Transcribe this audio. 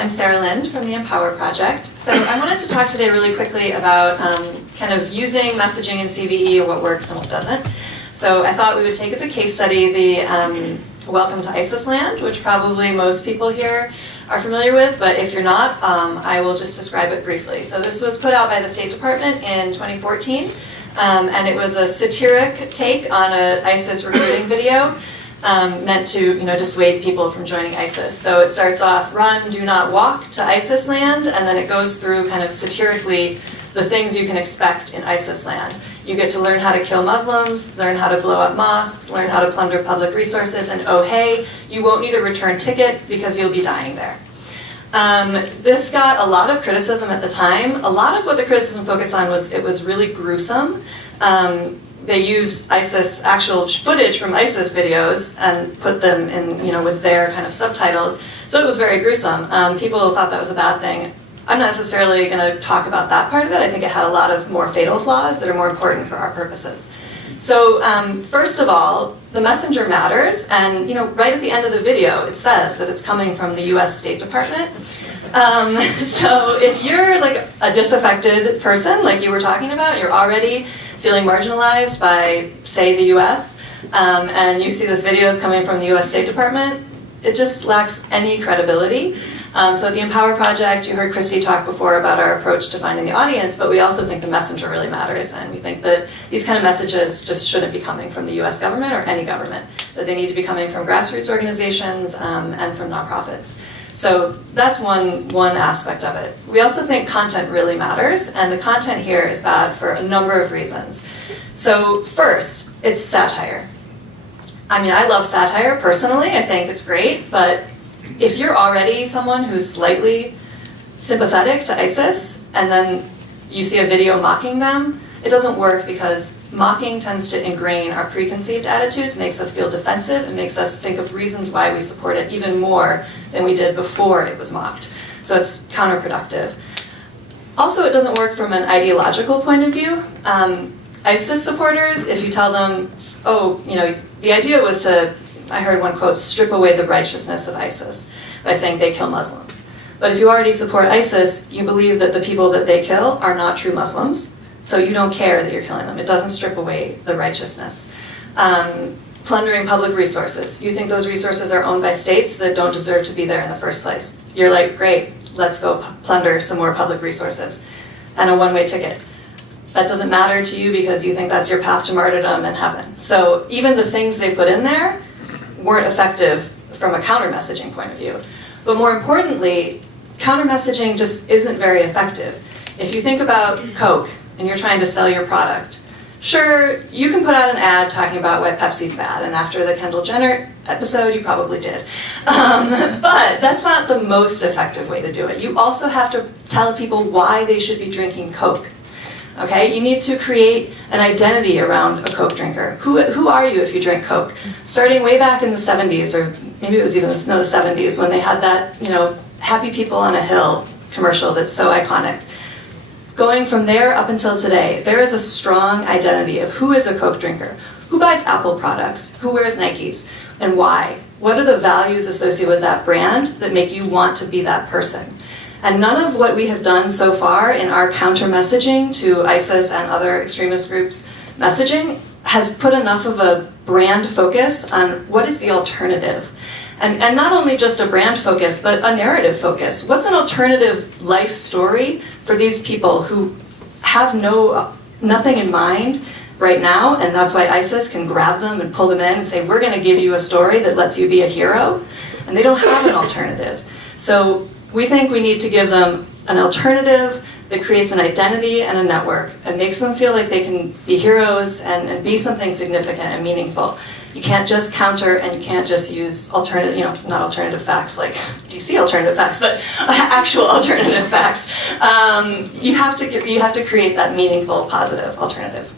I'm Sarah Lind from the Empower Project. So I wanted to talk today really quickly about kind of using messaging in CVE and what works and what doesn't. So I thought we would take as a case study the Welcome to ISIS Land, which probably most people here are familiar with, but if you're not, I will just describe it briefly. So this was put out by the State Department in 2014, and it was a satiric take on an ISIS recruiting video. Meant to, dissuade people from joining ISIS. So it starts off, run, do not walk to ISIS land, and then it goes through kind of satirically the things you can expect in ISIS land. You get to learn how to kill Muslims, learn how to blow up mosques, learn how to plunder public resources, and oh hey, you won't need a return ticket because you'll be dying there. This got a lot of criticism at the time. A lot of what the criticism focused on was it was really gruesome. They used ISIS, actual footage from ISIS videos and put them in, with their kind of subtitles. So it was very gruesome. People thought that was a bad thing. I'm not necessarily going to talk about that part of it. I think it had a lot of more fatal flaws that are more important for our purposes. So first of all, the messenger matters. And, right at the end of the video, it says that it's coming from the US State Department. So if you're like a disaffected person, like you were talking about, you're already feeling marginalized by, say, the US, and you see this video is coming from the US State Department, it just lacks any credibility. So at the Empower Project, you heard Christy talk before about our approach to finding the audience, but we also think the messenger really matters, and we think that these kind of messages just shouldn't be coming from the US government or any government, that they need to be coming from grassroots organizations and from nonprofits. So that's one aspect of it. We also think content really matters, and the content here is bad for a number of reasons. So first, it's satire. I mean, I love satire personally, I think it's great, but if you're already someone who's slightly sympathetic to ISIS, and then you see a video mocking them, it doesn't work because mocking tends to ingrain our preconceived attitudes, makes us feel defensive, and makes us think of reasons why we support it even more than we did before it was mocked. So it's counterproductive. Also, it doesn't work from an ideological point of view. ISIS supporters, if you tell them, the idea was to, I heard one quote, strip away the righteousness of ISIS by saying they kill Muslims. But if you already support ISIS, you believe that the people that they kill are not true Muslims, so you don't care that you're killing them. It doesn't strip away the righteousness. Plundering public resources. You think those resources are owned by states that don't deserve to be there in the first place. You're like, great, let's go plunder some more public resources. And a one-way ticket. That doesn't matter to you because you think that's your path to martyrdom and heaven. So even the things they put in there weren't effective from a counter-messaging point of view. But more importantly, counter-messaging just isn't very effective. If you think about Coke, and you're trying to sell your product. Sure, you can put out an ad talking about why Pepsi's bad, and after the Kendall Jenner episode, you probably did. But that's not the most effective way to do it. You also have to tell people why they should be drinking Coke. Okay, you need to create an identity around a Coke drinker. Who are you if you drink Coke? Starting way back in the 70s, or maybe it was even the 70s, when they had that, Happy People on a Hill commercial that's so iconic. Going from there up until today, there is a strong identity of who is a Coke drinker, who buys Apple products, who wears Nikes, and why. What are the values associated with that brand that make you want to be that person? And none of what we have done so far in our counter-messaging to ISIS and other extremist groups' messaging has put enough of a brand focus on what is the alternative. And not only just a brand focus, but a narrative focus. What's an alternative life story for these people who have nothing in mind right now, and that's why ISIS can grab them and pull them in and say, we're going to give you a story that lets you be a hero, and they don't have an alternative. So we think we need to give them an alternative that creates an identity and a network and makes them feel like they can be heroes and be something significant and meaningful. You can't just counter, and you can't just use alternative, not alternative facts like DC alternative facts, but actual alternative facts. You have to create that meaningful, positive alternative.